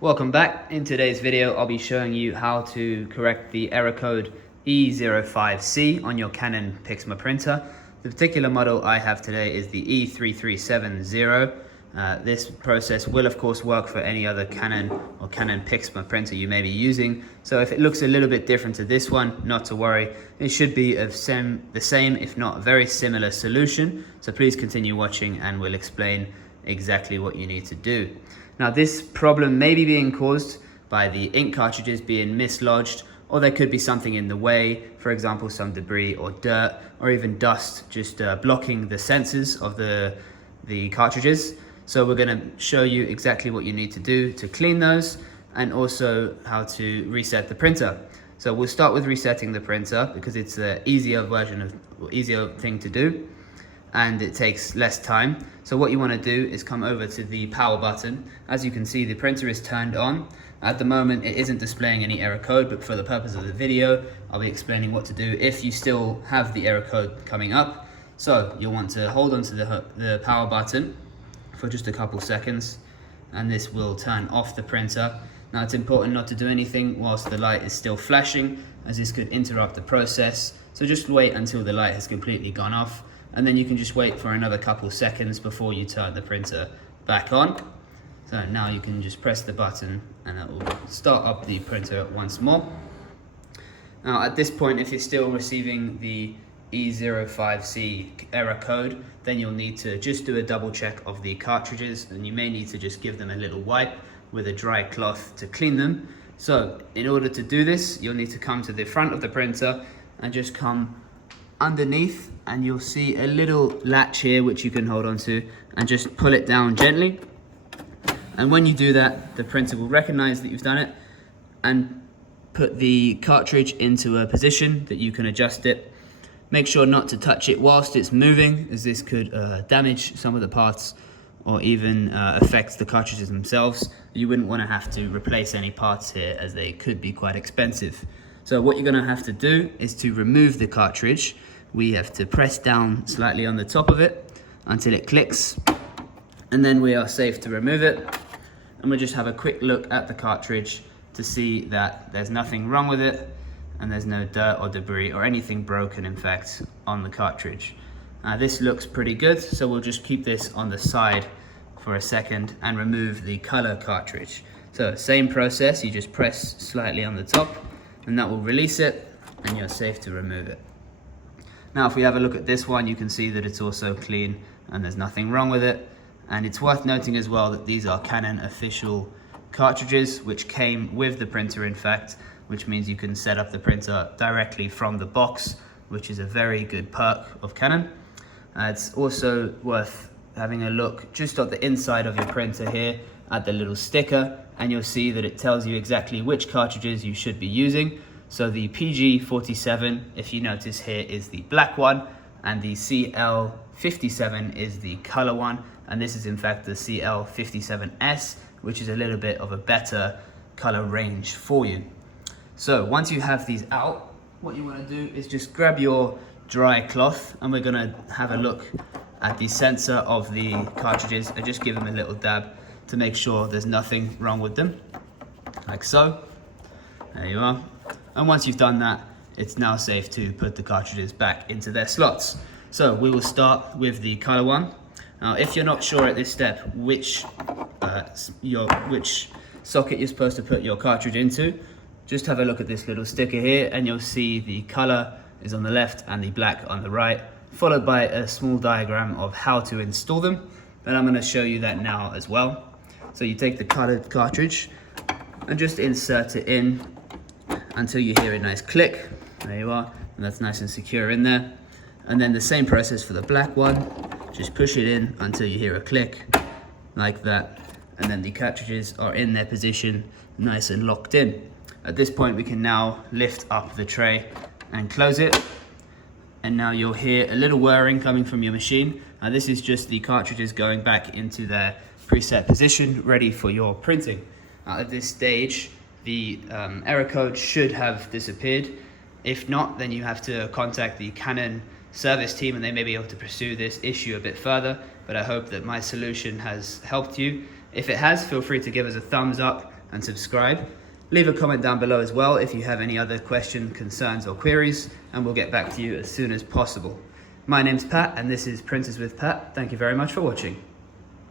Welcome back. In today's video, I'll be showing you how to correct the error code E05c on your Canon Pixma printer. The particular model I have today is the E3370. This process will of course work for any other Canon or Canon Pixma printer you may be using. So if it looks a little bit different to this one, not to worry. It should be of the same, if not a very similar solution. So please continue watching and we'll explain exactly what you need to do. Now this problem may be being caused by the ink cartridges being mislodged, or there could be something in the way, for example some debris or dirt or even dust just blocking the sensors of the cartridges. So we're going to show you exactly what you need to do to clean those and also how to reset the printer. So we'll start with resetting the printer because it's the easier thing to do and it takes less time. So what you want to do is come over to the power button. As you can see, the printer is turned on. At the moment it isn't displaying any error code, but for the purpose of the video I'll be explaining what to do if you still have the error code coming up. So you'll want to hold on to the power button for just a couple seconds and this will turn off the printer. Now it's important not to do anything whilst the light is still flashing, as this could interrupt the process. So just wait until the light has completely gone off, and then you can just wait for another couple seconds before you turn the printer back on. So now you can just press the button and that will start up the printer once more. Now at this point, if you're still receiving the E05c error code, then you'll need to just do a double check of the cartridges, and you may need to just give them a little wipe with a dry cloth to clean them. So in order to do this, you'll need to come to the front of the printer and just come underneath, and you'll see a little latch here which you can hold on to and just pull it down gently. And when you do that, the printer will recognize that you've done it and put the cartridge into a position that you can adjust it. Make sure not to touch it whilst it's moving, as this could damage some of the parts or even affect the cartridges themselves. You wouldn't want to have to replace any parts here, as they could be quite expensive. So what you're going to have to do is to remove the cartridge. We have to press down slightly on the top of it until it clicks, and then we are safe to remove it. And we'll just have a quick look at the cartridge to see that there's nothing wrong with it and there's no dirt or debris or anything broken, in fact, on the cartridge. This looks pretty good, so we'll just keep this on the side for a second and remove the color cartridge. So same process, you just press slightly on the top and that will release it and you're safe to remove it. Now if we have a look at this one, you can see that it's also clean and there's nothing wrong with it. And it's worth noting as well that these are Canon official cartridges which came with the printer, in fact, which means you can set up the printer directly from the box, which is a very good perk of Canon. It's also worth having a look just at the inside of your printer here at the little sticker, and you'll see that it tells you exactly which cartridges you should be using. So the PG47, if you notice here, is the black one, and the CL57 is the color one, and this is in fact the CL57S, which is a little bit of a better color range for you. So once you have these out, what you want to do is just grab your dry cloth, and we're going to have a look at the sensor of the cartridges and just give them a little dab to make sure there's nothing wrong with them, like so. There you are. And once you've done that, it's now safe to put the cartridges back into their slots. So we will start with the color one. Now if you're not sure at this step which socket you're supposed to put your cartridge into, just have a look at this little sticker here and you'll see the color is on the left and the black on the right, followed by a small diagram of how to install them. And I'm going to show you that now as well. So you take the colored cartridge and just insert it in until you hear a nice click. There you are, and that's nice and secure in there. And then the same process for the black one. Just push it in until you hear a click, like that. And then the cartridges are in their position, nice and locked in. At this point, we can now lift up the tray and close it. And now you'll hear a little whirring coming from your machine. Now this is just the cartridges going back into their preset position, ready for your printing. At this stage, the error code should have disappeared. If not, then you have to contact the Canon service team and they may be able to pursue this issue a bit further, but I hope that my solution has helped you. If it has, feel free to give us a thumbs up and subscribe. Leave a comment down below as well if you have any other questions, concerns or queries, and we'll get back to you as soon as possible. My name's Pat and this is Printers with Pat. Thank you very much for watching.